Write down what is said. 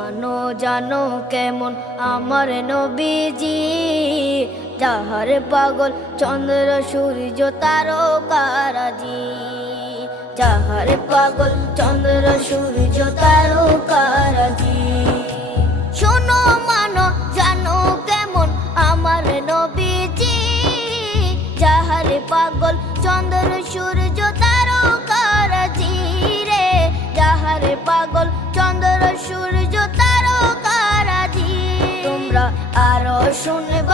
মানো জানো কেমন আমার নবীজি, যাহার পাগল চন্দ্র সূর্য তারকারাজি, যাহার পাগল চন্দ্র সূর্য তারকারাজি। শোনো মানো জানো কেমন আমার নবীজি, যাহার পাগল চন্দ্র সূর্য তারকারাজি রে, যাহার পাগল চন্দ্র সূর্য তারকারাজি। তোমরা আরো শুনবে